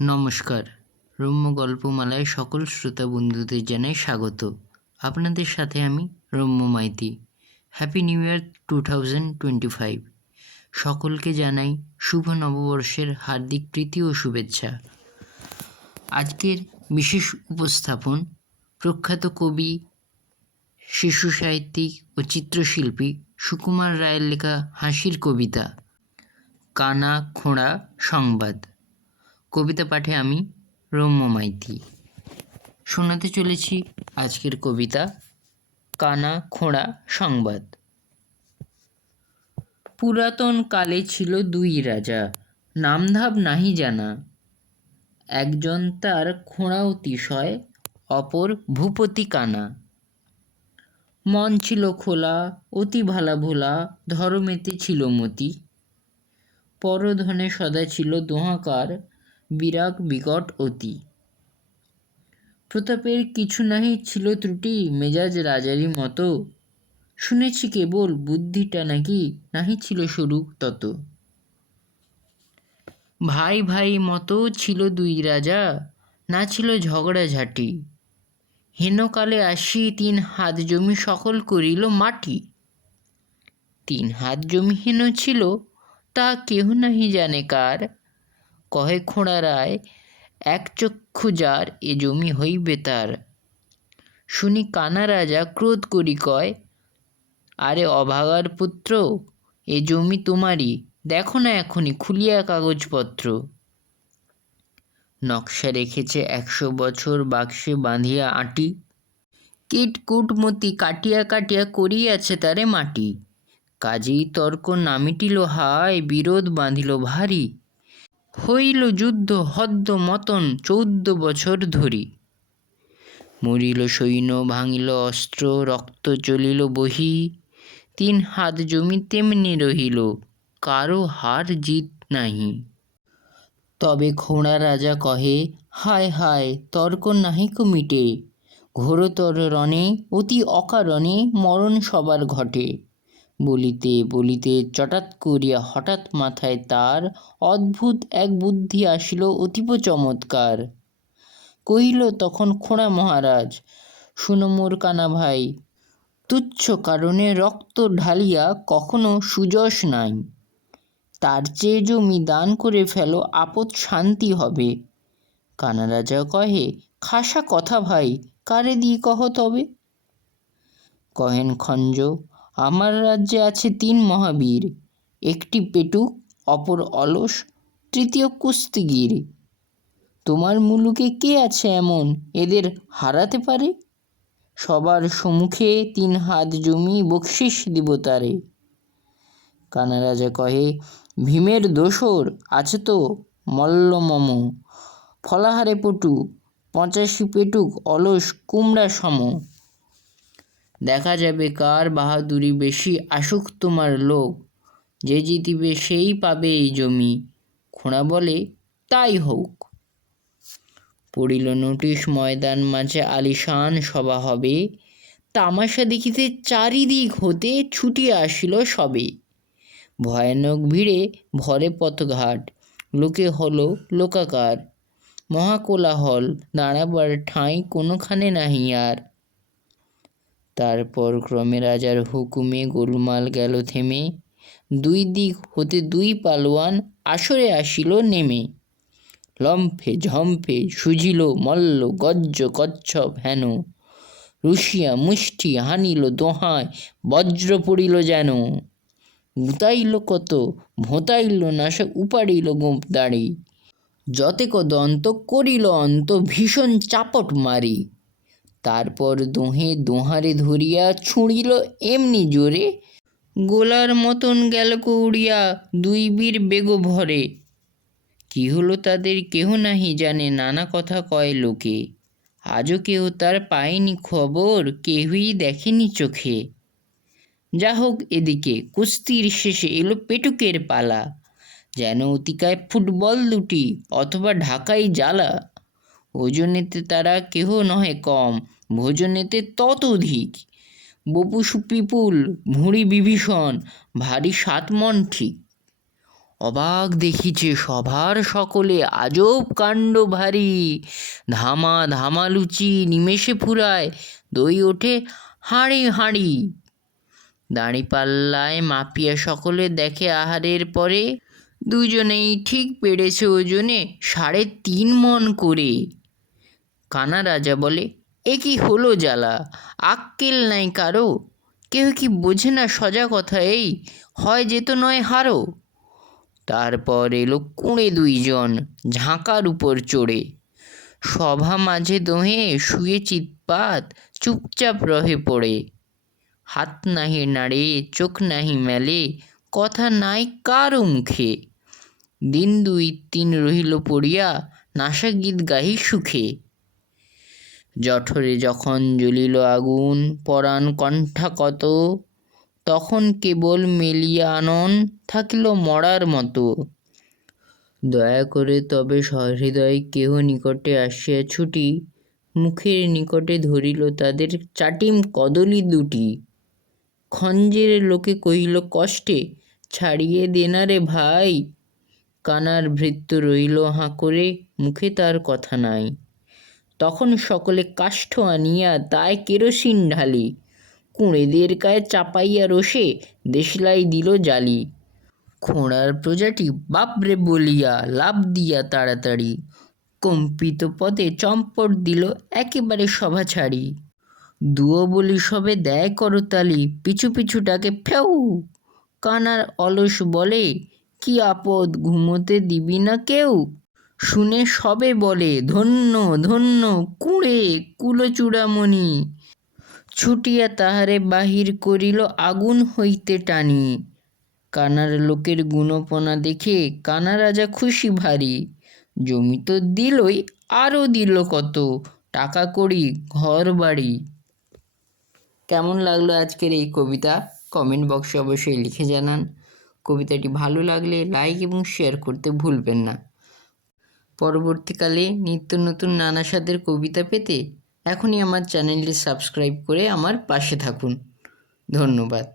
নমস্কার, রম্য গল্পমালায় সকল শ্রোতা বন্ধুদের জানাই স্বাগত। আপনাদের সাথে আমি রম্য মাইতি। Happy new year 2025। সকলকে জানাই শুভ নববর্ষের হার্দিক প্রীতি ও শুভেচ্ছা। আজকের বিশেষ উপস্থাপন প্রখ্যাত কবি, শিশু সাহিত্যিক ও চিত্রশিল্পী সুকুমার রায়ের লেখা হাসির কবিতা কানা খোঁড়া সংবাদ। কবিতা পাঠে আমি রম্য মাইতি। শোনাতে চলেছি আজকের কবিতা কানা খোঁড়া সংবাদ। পুরাতন কালে ছিল দুই রাজা, নামধাম নাহি জানা। একজন তার খোঁড়া অতিশয়, অপর ভূপতি কানা। মন ছিল খোলা, অতি ভালা ভোলা, ধর্মেতে ছিল মতি। পরধনে সদা ছিল দোহাকার, বিরাগ বিকট অতি। প্রতাপের কিছু নাহি ছিল ত্রুটি, মেজাজ রাজারই মতো। শুনেছি কেবল বুদ্ধিটা নাকি নাহি ছিল সরু তত। ভাই ভাই মতো ছিল দুই রাজা, না ছিল ঝগড়াঝাটি। হেনকালে আসি 3 হাত জমি সকল করিল মাটি। 3 হাত জমি হেন ছিল, তা কেহ নাহি জানে কার। কহে খোঁড়া রায়, এক চক্ষু যার, এ জমি হইবে তার। শুনি কানা রাজা ক্রোধ করি কয়, আরে অভাগার পুত্র, এ জমি তোমারই, দেখো না এখনই খুলিয়া কাগজপত্র। নকশা রেখেছে 100 বছর, বাক্সে বাঁধিয়া আঁটি। কীট কূটমতি কাটিয়া কাটিয়া করিয়াছে তারে মাটি। কাজেই তর্ক না মিটিল হায়, বিরোধ বাঁধিল ভারী। হইল যুদ্ধ হদ্দ মতন 14 বছর ধরি। মরিল সৈন্য, ভাঙিল অস্ত্র, রক্ত চলিল বহি। 3 হাত জমি তেমনি রহিল, কারো হার জিত নাহি। তবে খোঁড়া রাজা কহে, হায় হায় তর্ক নাহিক মিটে। ঘোরতর রণে অতি অকারণে মরণ সবার ঘটে। বলিতে বলিতে চটাৎ করিয়া হঠাৎ মাথায় তার অদ্ভুত এক বুদ্ধি আসিল, অতীব চমৎকার। কহিল তখন খোঁড়া মহারাজ, শুনো মোর কানা ভাই, তুচ্ছ কারণে রক্ত ঢালিয়া কখনো সুযশ নাই। তার চেয়ে জমি দান করে ফেলো, আপদ শান্তি হবে। কানা রাজা কহে, খাসা কথা ভাই, কারে দিয়ে কহ তবে। কহেন খঞ্জ, আমার রাজ্যে আছে 3 মহাবীর, একটি পেটুক, অপর অলস, তৃতীয় কুস্তিগীর। তোমার মুলুকে কে আছে এমন এদের হারাতে পারে? সবার সম্মুখে 3 হাত জমি বকশিস দিব তারে। কানা রাজা কহে, ভীমের দোসর আছে তো মল্লমম, ফলাহারে পটু, 85 পেটুক অলস কুমড়া সম। দেখা যাবে কার বাহাদুরি বেশি, আসুক তোমার লোক, যে জিতিবে সেই পাবে এই জমি। খোঁড়া বলে, তাই হোক। পড়িল নোটিশ, ময়দান মাঝে আলিশান সভা হবে। তামাশা দেখিতে চারিদিক হতে ছুটিয়া আসিল সবে। ভয়ানক ভিড়ে ভরে পথঘাট, লোকে হলো লোকাকার। মহাকোলাহল, দাঁড়াবার ঠাঁই কোনোখানে নাহি আর। তারপর ক্রমে রাজার হুকুমে গোলমাল গেল থেমে। 2 দিক হতে 2 পালোয়ান আসরে আসিল নেমে। লম্ফে ঝম্পে সুঝিল মল্ল, গজ্জ কচ্ছপ হেন। রুশিয়া মুষ্টি হানিল দোহায়, বজ্র পড়িল যেন। গুতাইল কত, ভোঁতাইল নাশা, উপাড়িল গোঁপ দাড়ি। যতেক দন্ত করিল অন্ত, ভীষণ চাপট মারি। তারপর দোহে দোহারে ধরিয়া ছুঁড়িল এমনি জোরে, গোলার মতন গেল উড়িয়া 2 বীর বেগ ভরে। কি হলো তাদের কেহ নাহি জানে, নানা কথা কয় লোকে। আজও কেহ তার পায়নি খবর, কেহই দেখেনি চোখে। যা হোক এদিকে কুস্তির শেষে এলো পেটুকের পালা। যেন অতিকায় ফুটবল 2টি, অথবা ঢাকাই জ্বালা। ওজনেতে তারা কেহ নহে কম, ভোজনেতে ততোধিক। বপু সুপিপুল, ভুঁড়ি বিভীষণ, ভারী 7 মণ ঠিক। অবাক দেখিছে সভার সকলে, আজব কাণ্ড ভারী। ধামা ধামা লুচি নিমেষে ফুরায়, দই ওঠে হাঁড়ি হাঁড়ি। দাঁড়িপাল্লায় মাপিয়া সকলে দেখে আহারের পরে, দুজনেই ঠিক পেড়েছে ওজনে 3.5 মণ করে। কানা রাজা বলে, এ কি হলো জ্বালা, আক্কেল নাই কারো, কেউ কি বোঝে না সজা কথা এই, হয় যেত নয় হারো। তারপর এলো কুঁড়ে 2 জন ঝাঁকার উপর চড়ে, সভা মাঝে দোহে শুয়ে চিৎপাত, চুপচাপ রহে পড়ে। হাত নাহি নাড়ে, চোখ নাহি মেলে, কথা নাই কারো মুখে। দিন 2-3 রহিল পড়িয়া, নাসা গীত গাহি সুখে। জঠরে যখন জ্বলিল আগুন, পরাণ কণ্ঠাকত, তখন কেবল মেলিয়া আনন থাকিল মরার মতো। দয়া করে তবে সহৃদয় কেহ নিকটে আসিয়া ছুটি, মুখের নিকটে ধরিল তাদের চাটিম কদলি 2টি। খঞ্জের লোকে কহিল কষ্টে, ছাড়িয়ে দেনা রে ভাই। কানার ভৃত্য রহিল হাঁ করে, মুখে তার কথা নাই। তখন সকলে কাষ্ঠ আনিয়া তায় কেরোসিন ঢালি, কুঁড়েদের গায়ে চাপাইয়া রোষে দেশলাই দিল জালি। খোঁড়ার প্রজাটি বাপরে বলিয়া লাভ দিয়া তাড়াতাড়ি, কম্পিত পদে চম্পট দিল একেবারে সভা ছাড়ি। দুয়ো বলি সবে দেয় করতালি, পিছু পিছু ডাকে ফেউ। কানার অলস বলে, কি আপদ, ঘুমোতে দিবি না কেউ। শুনে সবে বলে, ধন্য ধন্য কুঁড়ে কুলচূড়ামণি। ছুটিয়া তাহারে বাহির করিল আগুন হইতে টানি। কানার লোকের গুণপনা দেখে কানা রাজা খুশি ভারী। জমি তো দিলই, আরও দিল কত, টাকা কড়ি ঘর বাড়ি। কেমন লাগলো আজকের এই কবিতা? কমেন্ট বক্সে অবশ্যই লিখে জানান। কবিতাটি ভালো লাগলে লাইক এবং শেয়ার করতে ভুলবেন না। পরবর্তীকালে নিত্য নতুন নানা স্বাদের কবিতা পেতে এখনই আমার চ্যানেলটি সাবস্ক্রাইব করে আমার পাশে থাকুন। ধন্যবাদ।